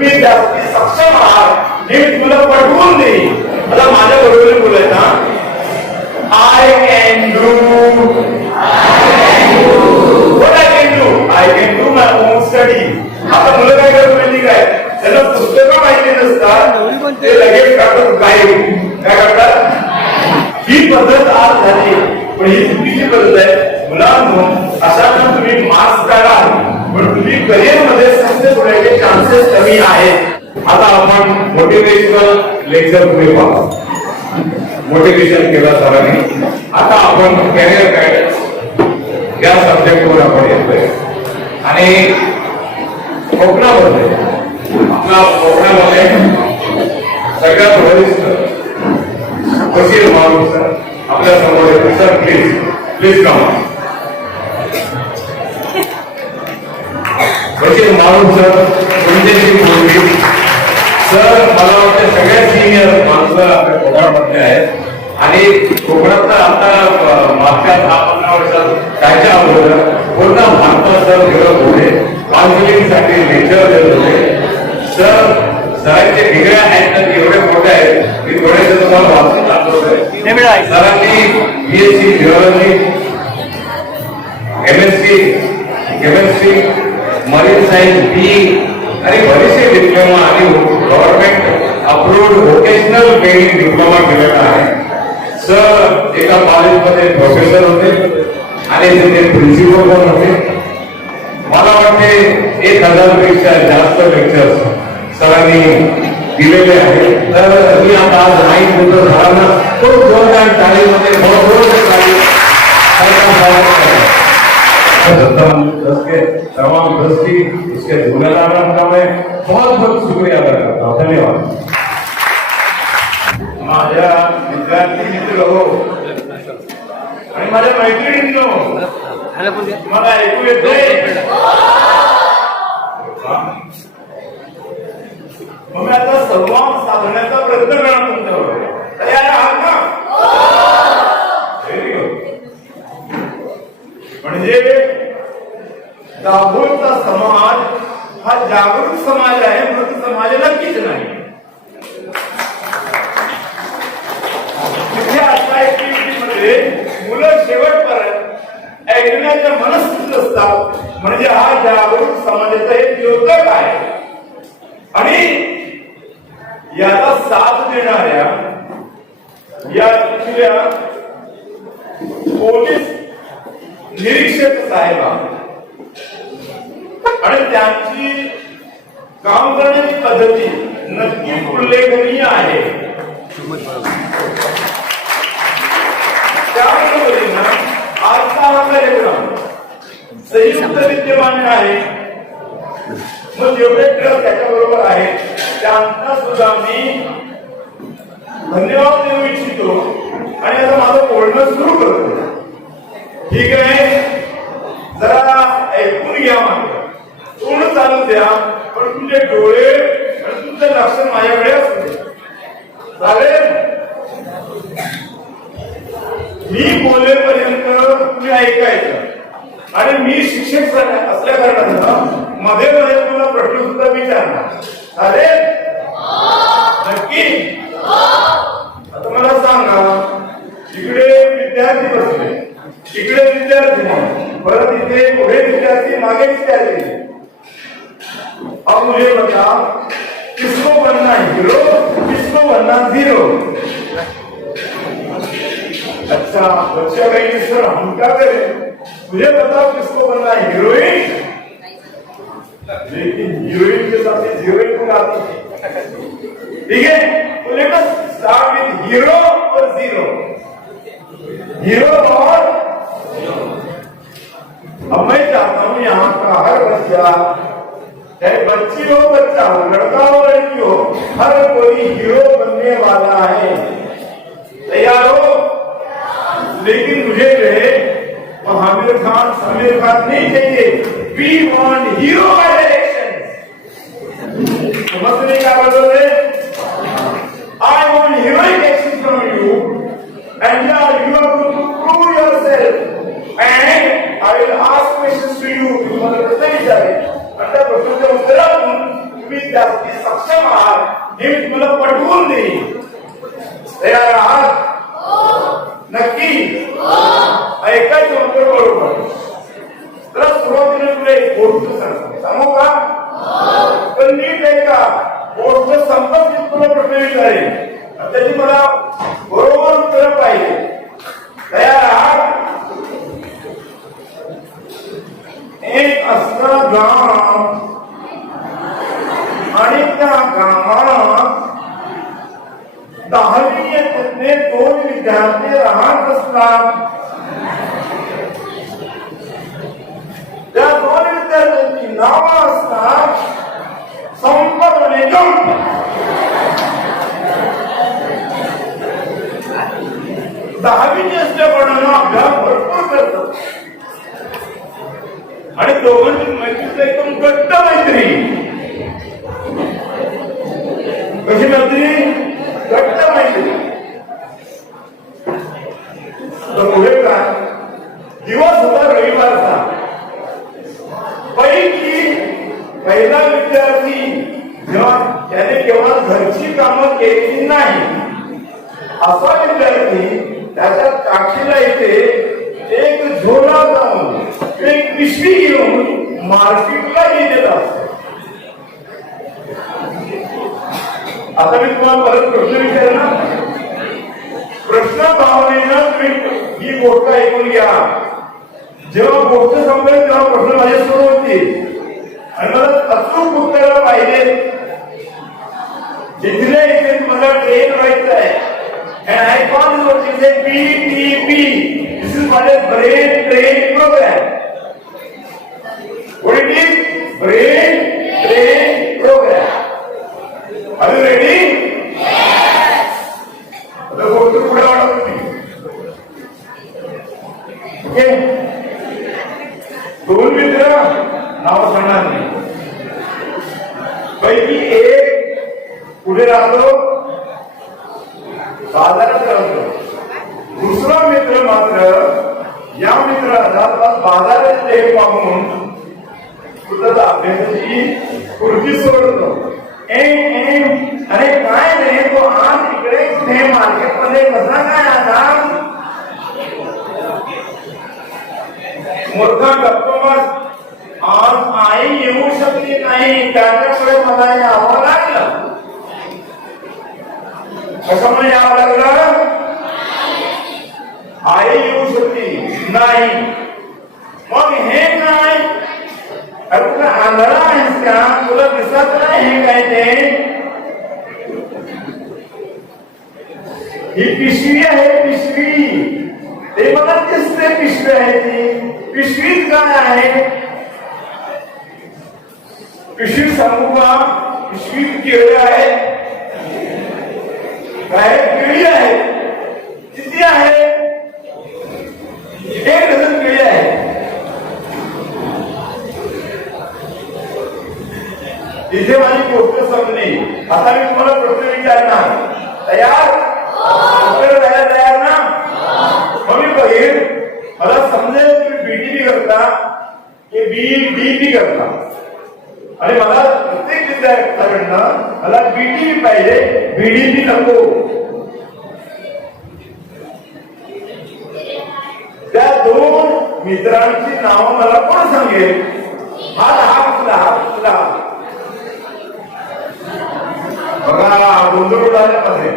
तुम्ही जास्ती सक्षम आहात हे मी तुम्हाला पटवून देईन. आता माझ्या बरोबर बोलायचं ना, I can do what I can do. I can do my own study. आता मुलं काय करतात माहिती काय, त्यांना पुस्तकं माहिती नसतात, ते लगेच काढतात गायब. काय करतात, ही पद्धत आज झाली, पण ही चुकीची पद्धत आहे. मुलांनो, अशा तुम्ही मार्क्स काढा, पण तुम्ही करिअर मध्ये सक्सेस होण्याचे चान्सेस कमी आहेत. आता आपण मोटिवेशनल लेक्चर तुम्ही पाहू. मोटिवेशन केलं सरांनी. आता आपण कॅरियर गायडन्स या सब्जेक्टवर आपण येतोय आणि कोकणामध्ये आपला कोकणामध्ये सगळ्यात वरिष्ठ बशीर माणूस सर आपल्या समोर येतो. Sir please please come. Bashir माणूस सर तुमच्याशी बोलली. सर मला वाटतं सगळ्यात सिनियर माणसं आपल्या कोकणामध्ये आहेत आणि कोकणातलं आता मागच्या 10-15 वर्षात कायच्या अगोदर पूर्ण भारतात सर फिरत होते, काउन्सिलिंग साठी लेक्चर देत होते. सर सरांचे डिग्र्या आहेत तर एवढे मोठे आहेत मी थोडेसे तुम्हाला वाचून दाखवतोय. सरांनी BSc geology, MSc chemistry, marine science BE आणि बरेचसे डिप्लोमा आणि government approved vocational training diploma केलेला आहे. सर एका कॉलेजमध्ये प्रोफेसर होते आणि तिथे प्रिन्सिपल पण होते. मला वाटते 1000 पेक्षा जास्त लेक्चर्स सरांनी दिलेले आहेत. तर मी आता आज नाही बोलतो, सरांना खूप जोरदार टाळीमध्ये तमाम ट्रस्टी इसके जिम्मेदार का मैं बहुत बहुत शुक्रिया अदा करता हूँ. धन्यवाद. माझ्या विद्यार्थी मित्र हो आणि माझ्या मैत्रिणींनो, मला ऐकू येते? मग आता संवाद साधण्याचा प्रयत्न करा तुमच्यावर. तयार आहात का? Very good. म्हणजे दाभोळचा समाज हा जागृत समाज आहे, मृत समाज नक्कीच नाही. तिथे अशा ऍक्टिव्हिटीमध्ये मुलं शेवटपर्यंत ऐकण्याच्या मनस्थितीत असतात. म्हणजे हा जागृत समाजाचा एक द्योतक आहे. आणि याला साथ देणाऱ्या या तिथल्या पोलीस निरीक्षक साहेब आणि त्यांची काम करण्याची पद्धती नक्कीच उल्लेखनीय आहे. त्यामुळे आजचा हा कार्यक्रम संयुक्त विद्यमान आहे. मग जेवढे ट्रस्ट त्याच्याबरोबर आहे त्यांना सुद्धा मी धन्यवाद देऊ इच्छितो. आणि आता माझं बोलणं सुरू करतो. ठीक आहे, जरा ऐकून घ्या, मात्र पूर्ण चालू द्या, पण तुमचे डोळे आणि तुमचं लक्ष माझ्याकडे असू दे. चालेल? मी बोलेपर्यंत तुम्ही ऐकायचं आणि मी शिक्षक असल्या कारणानं मध्ये मध्ये तुला प्रश्न सुद्धा विचारणार. चालेल? नक्की? आता मला सांगा, इकडे विद्यार्थी बसले, इकडे विद्यार्थी नाही, परत इथे पुढे विद्यार्थी, मागे विद्यार्थी. अब मुझे बता, किसको बनना हीरो, किसको बनना जीरो? अच्छा बच्चा कहेंगे सर हम क्या करें? मुझे बताओ किसको बनना है, हीरोइन? लेकिन हीरोइन के साथ हीरोइन को आती है. ठीक है, तो लेट अस स्टार्ट विद हीरो और जीरो. हीरो और अब मैं चाहता हूं यहाँ का हर बच्चा, चाहे बच्ची हो बच्चा हो, लड़का हो लड़की हो, हर कोई हीरो बनने वाला है. तैयार हो? लेकिन मुझे जो है आमिर खान समीर खान नहीं चाहिए. We want hero direction. समझ नहीं क्या बोल रहे? I want heroic action from you, and you have to prove yourself. And I will ask questions to you. तुम्हाला प्रश्न विचारेल. त्या प्रश्नाच्या उत्तरातून तुम्ही जास्त करण्यासाठी सक्षम आहात हे मी तुम्हाला पटवून देईन. तयार आहात? नक्की ऐकायचं होतं बरोबर. तर सुरुवातीला तुला एक गोष्ट सांगू का? पण नीट ऐका. गोष्ट संपत्तीत तुला प्रश्न विचारेल त्याची मला बरोबर उत्तर पाहिजे. तयार आहात? एक असता गाव आणि त्या गावात 10वी इयत्तेतले 2 विद्यार्थी राहत असतात. त्या 2 विद्यार्थ्यांची नावं असतात संपत आणि गंप. 10वी असल्याप्रमाणे अभ्यास भरपूर करतात आणि दोघांची मैत्री एकदम घट्ट मैत्री. कशी मैत्री? घट्ट मैत्री. तर पुढे काय? दिवस होता रविवारचा. पैकी पहिला विद्यार्थी जेव्हा त्याने केव्हा घरची कामं केली नाही असा विद्यार्थी त्याच्या काठीला येते एक झोला जाऊन एक पिशवी घेऊन मार्केटला गेलेला असतो. आता मी तुम्हाला परत प्रश्न विचारला. प्रश्न भावनेनं तुम्ही ही गोष्ट ऐकून घ्या. जेव्हा गोष्ट संपेल तेव्हा प्रश्न माझ्यासमोर होतील आणि मला अचूक उत्तर पाहिजे. जिथल्या इथे मला ट्रेन व्हायचं आहे and I call you what is a BTP. This is called a brain training program. What it is? Brain training program. Are you ready? Yes. आता गोष्ट पुढे वाढत होती. ओके. 2 मित्र नाव सांगणार नाही. पैकी एक पुढे राहतो बाजारात राहतो. दुसरा मित्र मात्र या मित्राला बाजारात एक पाहून स्वतःचा अभ्यासाची खुर्ची सोडतो. अरे काय रे तो आज इकडे कुठे मार्केटमध्ये कसा काय आला? मोठा गप्पा. आज आई येऊ शकली नाही त्याच्याकडे मला यावं लागलं. कशामुळे यावं लागलं? आई येऊ शकली नाही. मग हे काय? अरे तुला आंधळा आहेस का? तुला दिसत नाही हे काय ते? ही पिशवी आहे पिशवी. ते मला दिसते पिशवी आहे ती. पिशवीत काय आहे? पिशवी सांगू का? पिशवीत केळी आहे. काय? केळी आहे. किती आहे? 1 डझन केळी आहे. इथे माझी गोष्ट संपली. आता मी तुम्हाला प्रश्न विचारणार. तयार? उत्तर द्यायला तयार ना? मग मी बघेन मला समजेल तुम्ही बीटीपी करता की बीडीपी करता आणि मला प्रत्येक विद्यार्थ्याकडनं मला बीटीपी पाहिजे बीडीपी नको. त्या 2 मित्रांची नावं मला कोण सांगेल? हा बघा गोंधळ उडाल्यापासून.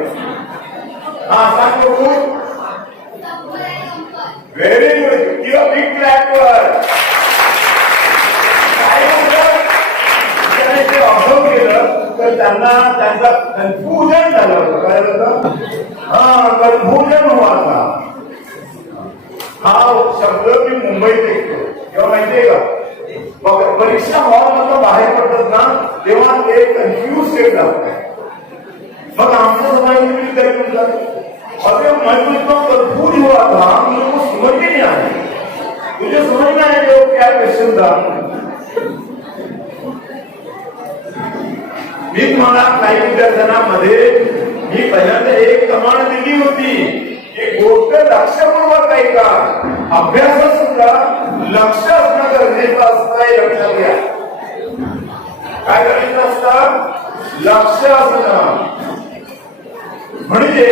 हा सांग बघू. Very good. किंवा बिग क्लॅपवर. काय ऑब्झर्व केलं तर त्यांना त्यांचा कन्फ्युजन झालं होतं. काय झालं? कन्फ्युजन व्हायचा. हा शब्द मी मुंबईत ऐकतो तेव्हा माहितीये का? परीक्षा हॉल मधून बाहेर पडतात ना तेव्हा ते कन्फ्युज स्टेट लागतात. मग आमच्या समाजाचे विद्यार्थी म्हणतात अरे मैं तो कन्फ्यूज हुआ था मुझे कुछ समझ में नहीं आया. मुझे समझ में आया कि क्या क्वेश्चन था. मी तुम्हाला काही विद्यार्थ्यांना मध्ये मी पहिल्यांदा एक कमांड दिली होती की गोष्ट लक्षपूर्वक ऐका. अभ्यासात सुद्धा लक्ष असणं गरजेचं असतं हे लक्षात घ्या. काय गरजेचं असतं? लक्ष असणं. म्हणजे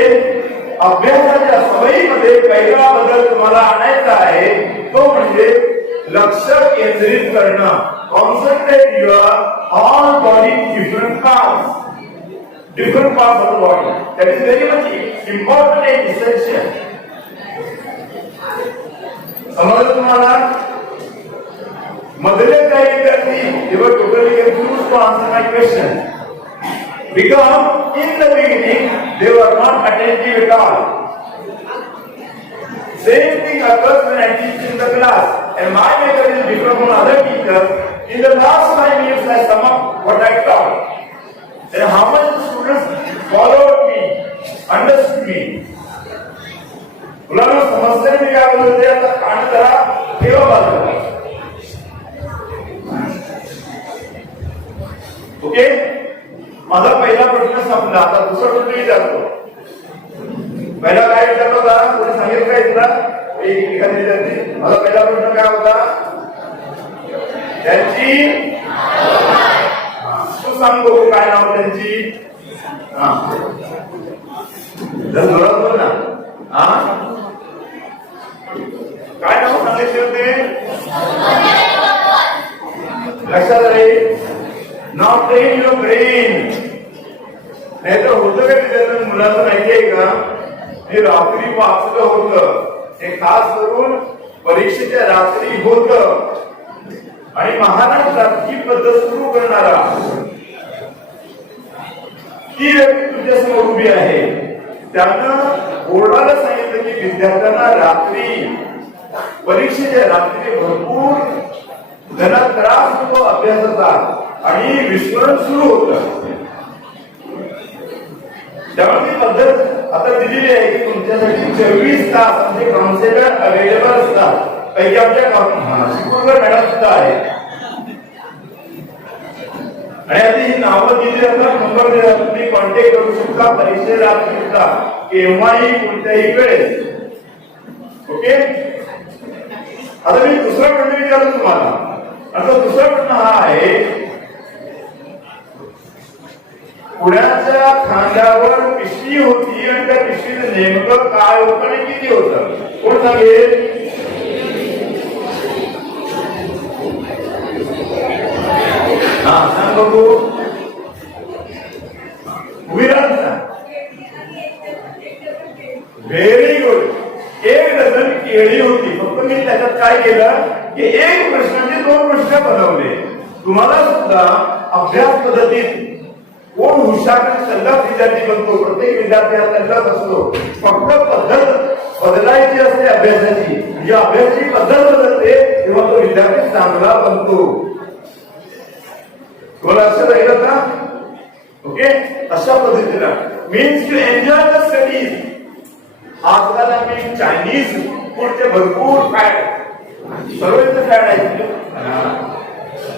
अभ्यासाच्या सवयीमध्ये पहिला बदल तुम्हाला आणायचा आहे तो म्हणजे लक्ष केंद्रित करणं. Concentrate your all body different parts of the body. That is very much important and essential. समजलं तुम्हाला? मधले काही विद्यार्थी they were totally confused to answer my question because in the beginning they were not attentive at all. Same thing occurs when I teach in the class and my method is different from other teachers. In the last 5 minutes I sum up what I taught and how much the students followed me, understood me. मुलांना समजते मी काय बोलते आता कान जरा ठेवा बाजूला. Okay, माझा पहिला प्रश्न संपला. आता दुसरा प्रश्न विचारतो. पहिला काय विचारला होता? कोणी सांगितलं काय तुला? एखादी विद्यार्थी. माझा पहिला प्रश्न काय होता? त्यांची तू सांग बघू काय नाव त्यांची. जोरात बोल ना. काय नाव सांगायचे होते? लक्षात राहील. नाव ट्रेन युअर ब्रेन. नाही तर होतं का त्याच्यात मुलाचं माहितीये का? हे रात्री वाचलं होतं. हे खास करून परीक्षेच्या रात्री होत आणि महाराष्ट्रात ही पद्धत सुरू करणारा ती व्यक्ती तुझ्यासमोर उभी आहे. त्यानं बोर्डाला सांगितलं की विद्यार्थ्यांना रात्री परीक्षेच्या रात्री भरपूर त्यांना त्रास होतो अभ्यासाचा आणि विस्मरण सुरू होतं. त्यामुळे ती पद्धत आता दिलेली आहे की तुमच्यासाठी 24 तास म्हणजे काउन्सिलर अवेलेबल असतात. पैकी आमच्या शिकवणकर मॅडम सुद्धा आहे आणि आधी ही नावं दिली असतात, नंबर दिला. तुम्ही कॉन्टॅक्ट करू शकता परीक्षेला सुद्धा केव्हाही कोणत्याही वेळेस. ओके, आता मी दुसरा प्रश्न विचारतो तुम्हाला. आता दुसरा प्रश्न हा आहे, पुण्याच्या खांद्यावर पिशवी होती आणि त्या पिशवीचं नेमकं काय होतं आणि किती होतं? कोण सांगेल? हा सांग बघू. उभी राहा. Very good. 1 डझन केळी होती. फक्त मी त्याच्यात काय केलं की 1 प्रश्नाचे 2 प्रश्न बनवले. तुम्हाला सुद्धा अभ्यास पद्धतीत कोण हुशार आणि सल्लाच विद्यार्थी बनतो. प्रत्येक विद्यार्थी हा सल्लाच असतो. फक्त पद्धत बदलायची असते अभ्यासाची. जी अभ्यासाची पद्धत बदलते तेव्हा तो विद्यार्थी चांगला बनतो. तुम्हाला असं राहिलं का? ओके, अशा पद्धतीला means to enjoy the studies. आजकाल आम्ही चायनीज फूडचे भरपूर फॅट सर्वच फॅट आहे.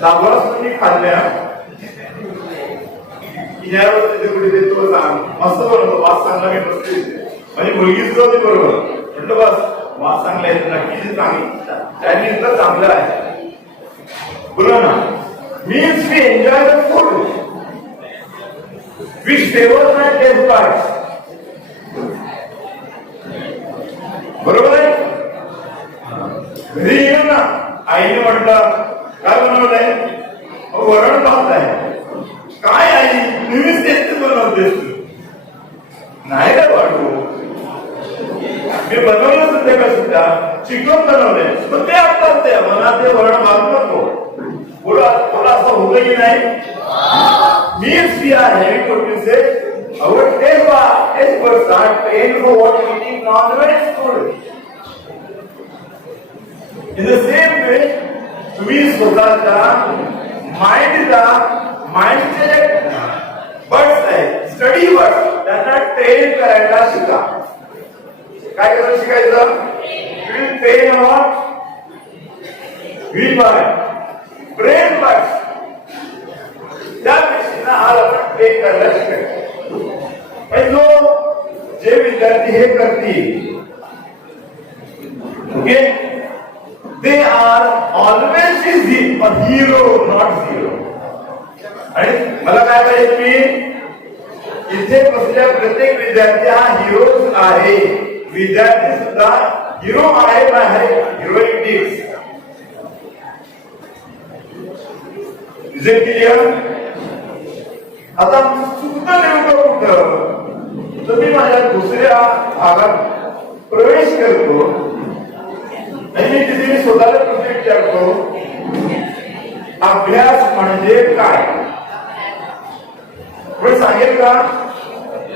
दाबोळा तुम्ही खाल्ल्या किनाऱ्यावर कुठे देतो मस्त बनवतो. वास चांगला मी बसते म्हणजे मुलगी सुद्धा होती बरोबर. म्हटलं बस वास चांगला आहे नक्की चांगली चायनीजला चांगलं आहे. बोला ना. Means we enjoy the food which favours my taste buds. बरोबर आहे. घरी येऊ ना आईने म्हटलं काय बनवलंय? वरण भात आहे. काय आई नेहमीच तेच बनवतेस? नाही काय वाटू. मी बनवलं संध्याकाळी चिकन बनवलंय पण ते आपलं ते मला ते वरण भात नको. थोडा असं होतं की नाही? Means we are having what you say our taste buds are trained for what eating non-veg food. In the same way तुम्ही स्वतःच्या माइंडचे जे बर्ड्स आहेत स्टडी बर्ड्स त्यांना ट्रेन करायला शिका. काय करायला शिकायचं? Train brain birds. त्या पेशींना आज आपण ट्रेन करायला शिकायचं. जे विद्यार्थी हे करतील okay they are always hero not zero. आणि मला काय पाहिजे? तुम्ही इथे बसलेला प्रत्येक विद्यार्थी हा हिरोज आहे. विद्यार्थी सुद्धा हिरो आहे ना, आहे हिरोईक डीड्स. Is it clear? आता चुकतं नेमकं कुठं? तर मी माझ्या दुसऱ्या भागात प्रवेश करतो आणि मी तिथे स्वतःला प्रश्न विचारतो, अभ्यास म्हणजे काय? पण सांगेल का?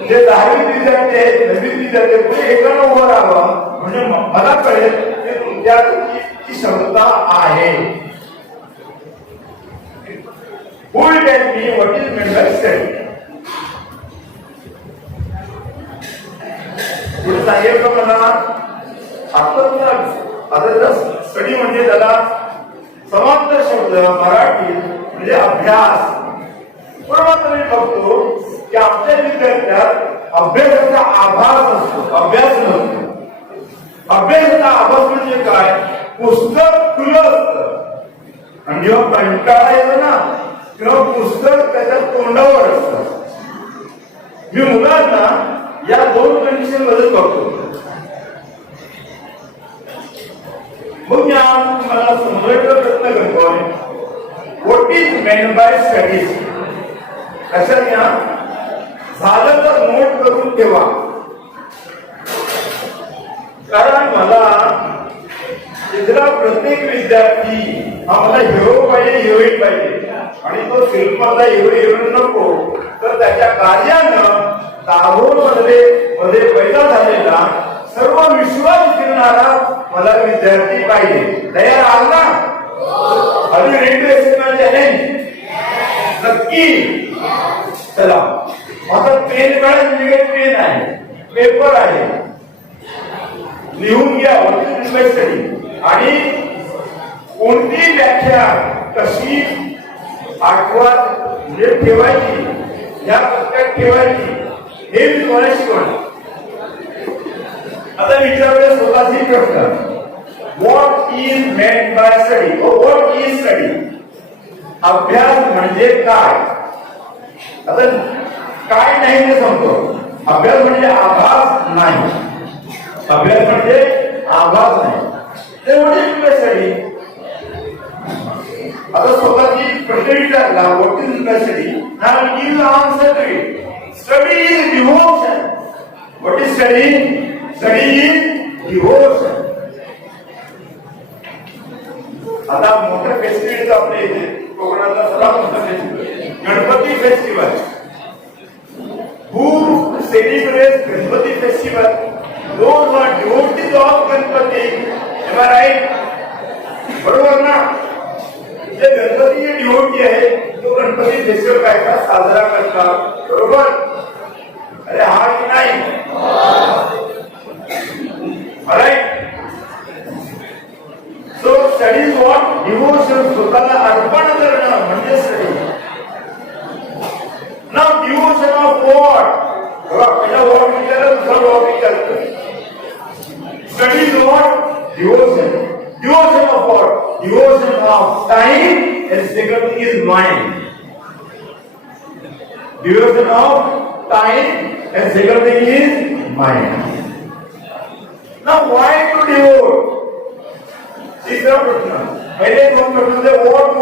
जे 10वी विद्यार्थी आहेत, 9वी विद्यार्थी आहेत, कोणी एकानं उभं राहावं म्हणजे मला कळेल की तुमच्यात किती क्षमता आहे. Who will tell me what is meant by study? पुढे सांगेल का मला? आता स्टडी म्हणजे त्याला समांतर शब्द मराठी म्हणजे अभ्यास. पण मात्र मी बघतो की आमच्या विद्यार्थ्यात अभ्यासाचा आभास असतो, अभ्यास नसतो. अभ्यासाचा आभास म्हणजे काय? पुस्तक खुलं असतं आणि जेव्हा कंटाळा येतो ना तेव्हा पुस्तक त्याच्या तोंडावर असतं. मी मुलांना या दोन कंडिशन मध्ये बघतो. मग मी आज तुम्हाला समजायचा प्रयत्न करतोय, what is meant by studies. लक्षात घ्या, झालं तर नोट करून ठेवा. कारण मला इथला प्रत्येक विद्यार्थी हा मला हिरो पाहिजे, हिरोईन पाहिजे आणि तो फिल्ममधला हिरो हिरोईन नको. तर त्याच्या कार्यानं दाभोळ मध्ये पैदा झालेला सर्व विश्वास जिंकणारा मला विद्यार्थी पाहिजे. तयार आहात ना? अजून रेडिओ चॅलेंज नक्की. चला आता पेन काढा, पेन आहे, पेपर आहे, लिहून घ्या स्टडी. आणि कोणती व्याख्या कशी आठवत म्हणजे ठेवायची, या पत्त्यात ठेवायची, हे मी तुम्हाला शिकवणार. आता विचारूया स्वतःची प्रश्न, what is meant by study? What is study? अभ्यास म्हणजे काय? आता काय नाही ते सांगतो. अभ्यास म्हणजे आभास नाही. अभ्यास म्हणजे आभास नाही. ते म्हणजे स्टडी. आता स्वतःची प्रश्न विचारला, what is study? Now give answer to it. Study is devotion. What is study? Study is devotion. आता मोठ्या फेस्टिवल आपल्या इथे कोकणातला सर्वात मोठा festival Ganpati festival. Who celebrates Ganpati festival? Those who are devotees of Ganpati. Am I right? बरोबर ना? जे गणपतीचे डिवोटी आहे तो गणपती फेस्टिवल काय का साजरा करतात. बरोबर? अरे हा की नाही? Right. So study is what? Devotion. स्वतःला अर्पण करणं म्हणजे study. Now devotion of what? पहिला what विचारलं, दुसरा what विचारलं. Study is what? Devotion. Devotion of what? Devotion of time, and second thing is mind. Devotion of time, and second thing is mind. Now why to devote? तिसरा प्रश्न. पहिले दोन प्रश्न होते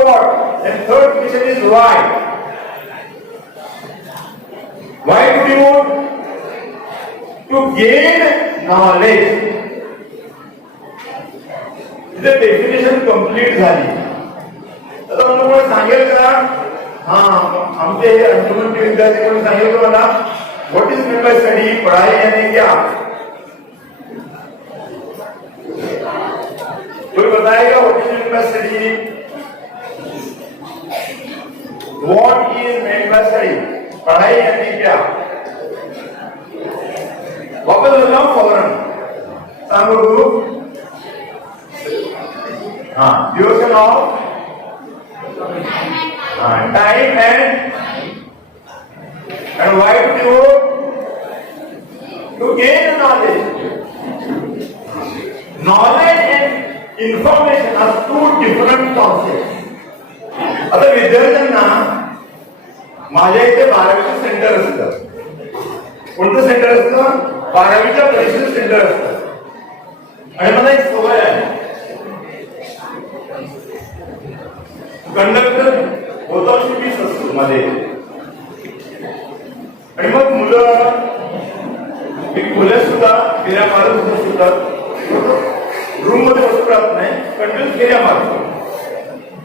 what, and third question is why. Why to devote? To gain knowledge. इथे definition complete झाली. आता मला कोण सांगेल का? हा, आमचे हे अंजुमनचे विद्यार्थी कोणी सांगेल का मला? What is meant by study? पढ़ाई यानी क्या? कोई बताएगा what is meant by study? What is meant by study? पढ़ाई यानी क्या? वापस बताओ फौरन. सांगो ग्रुप. हाँ, devotion of time and why to devote? To gain knowledge. Knowledge and information are two different concept. आता विद्यार्थ्यांना माझ्या इथे 12वीचं सेंटर असतं. कोणतं सेंटर असतं? 12वीच्या परीक्षेचं सेंटर असतं. आणि मला एक सवय आहे, कंडक्टर होता मीच असतो मध्ये. आणि मग मुलं मी खोल्या सुद्धा फेऱ्या मारत सुद्धा रूम मध्ये बसू राहत नाही, कंटिन्यू फेऱ्या मारतो.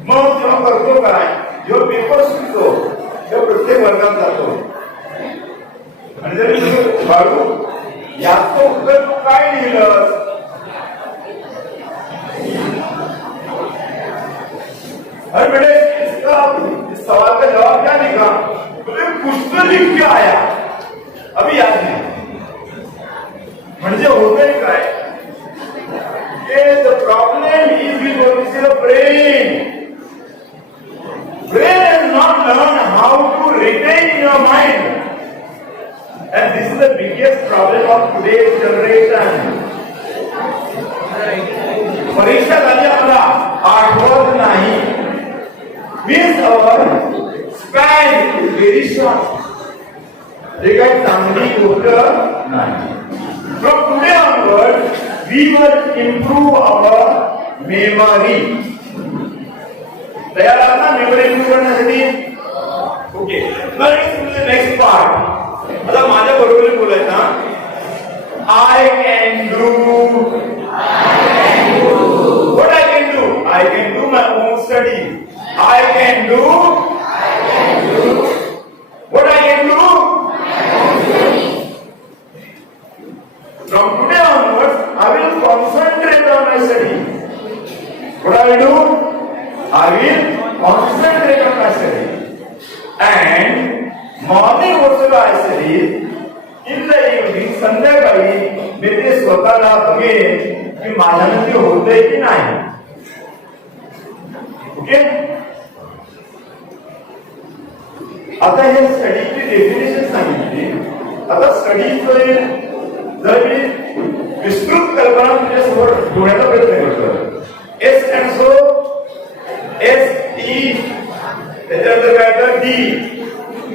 मग तेव्हा करतो काय, जेव्हा पेपर सुटतो तेव्हा प्रत्येक वर्गात जातो आणि जरी बाळू याचं उत्तर तू काय लिहिलं, अरे बेटे इसका इस सवाल का जवाब क्या लिखा, तुझे कुछ तो लिख के आया, अभी याद नहीं. म्हणजे होतंय काय, the problem is with what is the brain. Brain has not learned how to retain in your mind, and this is the biggest problem of today's generation. परीक्षा झाली आपला आठवत नाही, means our span is very short. जे काही चांगली गोष्ट नाही. From today onward, we will improve our memory. तयार आहात ना मेमरी इम्प्रूव्ह करण्यासाठी? Okay, next part. आता माझ्या बरोबर बोलायचं, I can do. What I can do? I can do my own study. I can do. What I can do? From today onwards, I will concentrate on my study. What I will do? I will concentrate on my study. And morning also I study. In the evening, संध्याकाळी मी ते स्वतःला बघेन की माझ्यानं ते होतंय की नाही. Okay, आता हे स्टडीची डेफिनेशन सांगितली. आता स्टडीचं जर मी विस्तृत कल्पना तुझ्यासमोर ठेवण्याचा प्रयत्न करतो. S and so S T, त्याच्यानंतर काय तर डी,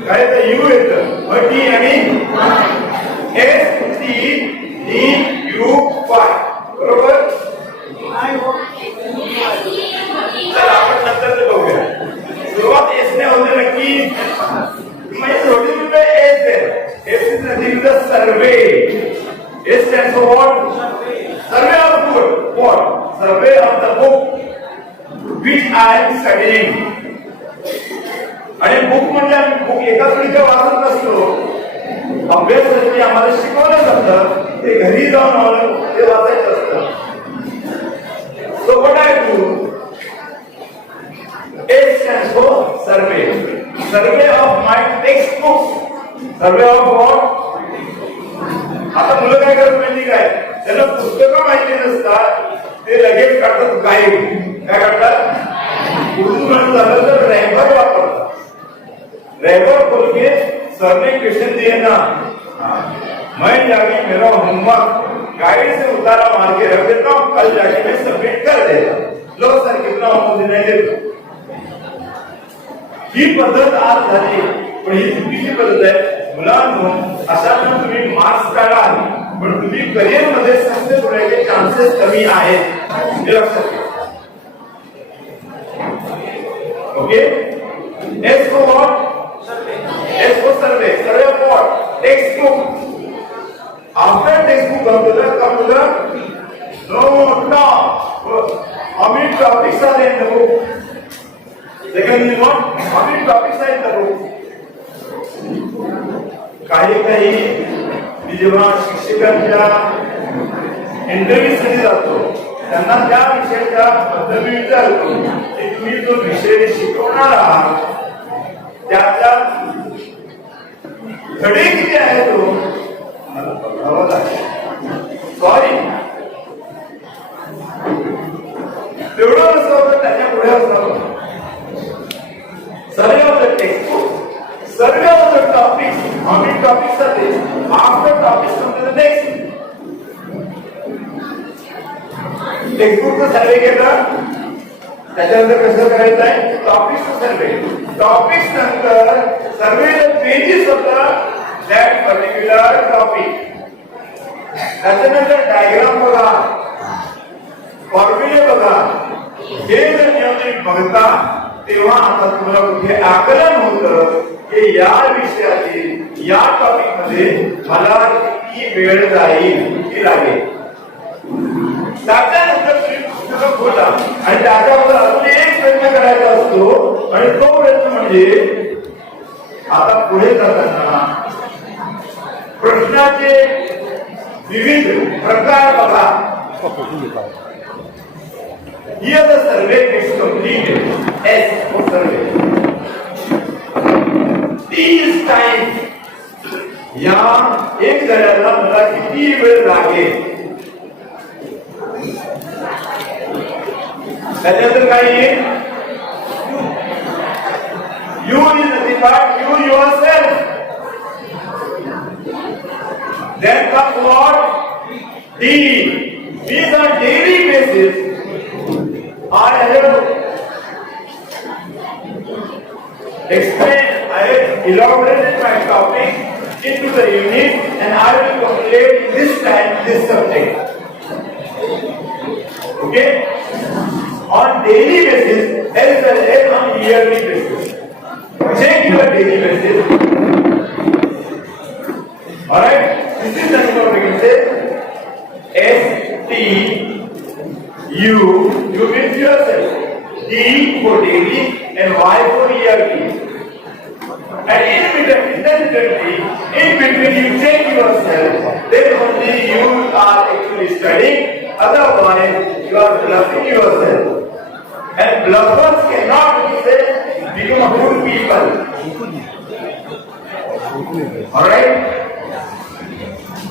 काय तर यू येतं, मग टी आणि S T D you Y, बरोबर. चला आपण नंतर ते बघूया. सुरुवात एस ने होते नक्की, म्हणजे थोडी रुपये एस आहे. S is nothing the survey. S stands for what? Survey of good. What? Survey of the book which I am studying. आणि बुक म्हणजे बुक एकाच वेळी वाचत नसतो. अभ्यासासाठी आम्हाला शिकवलं जातं, ते घरी जाऊन ते वाचायचं असतं. So what I do? S stands for survey. Survey of my textbooks. Survey of what? आता मुलं काय करतात माहिती काय, त्यांना पुस्तकं माहिती नसतात, ते लगेच काढतात गाईड. काय काढतात? उर्दू म्हणून झालं तर रॅपर वापरतात. रैबर खोल के सर ने क्वेश्चन दिए ना, मैं जाके मेरा होमवर्क गाइड से उतारा मार के रख देता हूँ, कल जाके मैं सबमिट कर देता. लो सर कितना होमवर्क दिनाय देतो. ही पद्धत आज झाली, पण ही चुकीची पद्धत आहे. मुलांनो, अशा तुम्ही मार्क्स काढाल पण तुम्ही करिअर मध्ये सक्सेस होण्याचे चान्सेस कमी आहेत, हे लक्षात घ्या. Okay, S for what? S for survey. Survey of what? Textbook. After textbook, come to the no. How many topics are in the book? Secondly, what? How many topics are in the book? काही मी जेव्हा शिक्षकांच्या interview साठी जातो, त्यांना त्या विषयाच्या बद्दल मी विचारतो की तुम्ही जो विषय शिकवणार आहात त्याच्या धडे किती आहे तो मला बघावा लागेल. सॉरी, तेवढं असं होतं, त्याच्या पुढे असं survey of the textbook, survey of the topics. How many topics are there? After topics come to the next. टेक्स्टबुकचा सर्वे केला, त्याच्यानंतर कसं करायचं आहे? Topics survey. टॉपिक्स नंतर survey the pages of the that particular topic. त्याच्यानंतर diagram बघा, फॉर्म्युले बघा, हे जर नियोजित बघता तेव्हा आता तुम्हाला कुठे आकलन होतं की या विषयातील या टॉपिक मध्ये मला किती वेळ जाईल की लागेल. त्याच्यानंतर तुम्ही पुस्तकं खोला आणि त्याच्यावर अजून एक प्रयत्न करायचा असतो आणि तो प्रयत्न म्हणजे आता पुढे जाताना प्रश्नाचे विविध प्रकार बघा. Here the survey is completed. S for survey. These times या एक जणाला मला किती वेळ लागेल त्याच्यानंतर काय येईल. You is nothing but you yourself. Then comes what? D. These are daily basis. I have explained, I have elaborated my topic into the unit and I will complete this time this subject. Okay? On daily basis as well as on yearly basis. Check your daily basis. Alright? This is the number we can say S T U means yourself, D for daily and Y for yearly. And in between you check yourself, then only you are actually studying, otherwise you are bluffing yourself. And bluffers cannot become good people. Alright?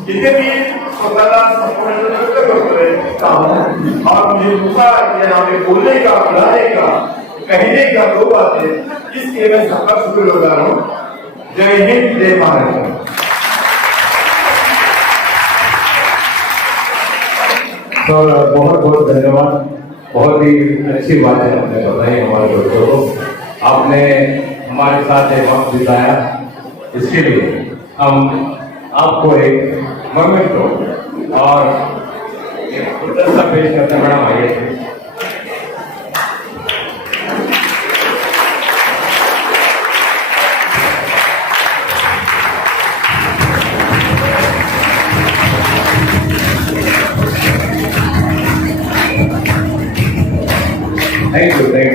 इथे मी स्वतःला संपूर्ण व्यक्त करतोय और मुझे दूसरा हमें बोलने का बुलाने का कहने का दो बातें इसके मैं सबका शुक्रगुजार हूँ. जय हिंद जय महाराष्ट्र. तो बहुत बहुत धन्यवाद. बहुत ही अच्छी बात है आपने बताई हमारे बच्चों को. आपने हमारे साथ एक वक्त बिताया, इसके लिए हम आपको एक मोमेंटो और एक गुलदस्ता पेश करते मैडम आइए. Thank you.